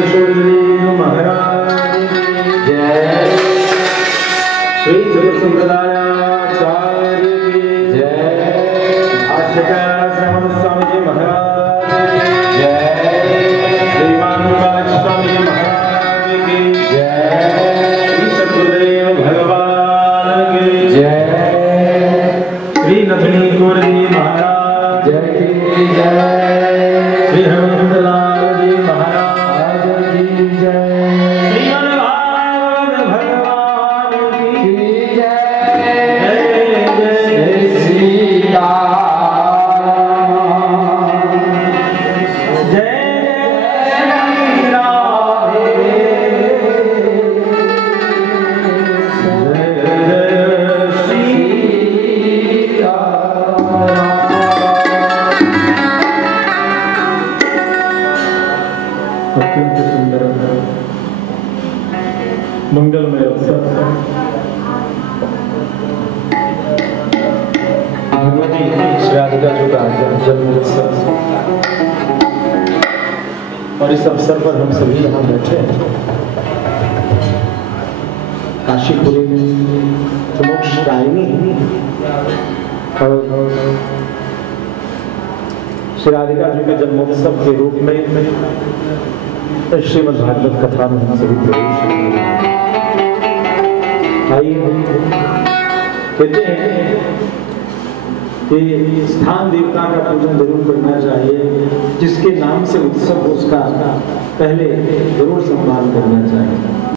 किशोरदेव महाराज की जय। श्री जगत संप्रदायाचार्य की जय। भाष्यकार श्रवण स्वामी जी महाराज की जय। श्रीमान बालक स्वामी जी महाराज की जय। श्री सद्गुरुदेव भगवान की जय। श्री नथनी कुंवर जी महाराज की जय। श्री हनुमंतलाल जी महाराज की जय। श्रीमद् भागवत भगवान की जय। जय जय श्री राम। जय जय राधे। जय जय श्री राम। अत्यंत सुंदर मंगलमय अवसर भगवती श्री राधिका जी का जन्मोत्सव, और इस अवसर पर हम सभी यहाँ बैठे हैं। काशीपुरी में मोक्षदायिनी और श्री राधिका जी के जन्मोत्सव के रूप में श्रीमद् भागवत कथा में हम सभी प्रवेश आइए। कहते हैं कि स्थान देवता का पूजन जरूर करना चाहिए। जिसके नाम से उत्सव हो उसका पहले जरूर सम्मान करना चाहिए।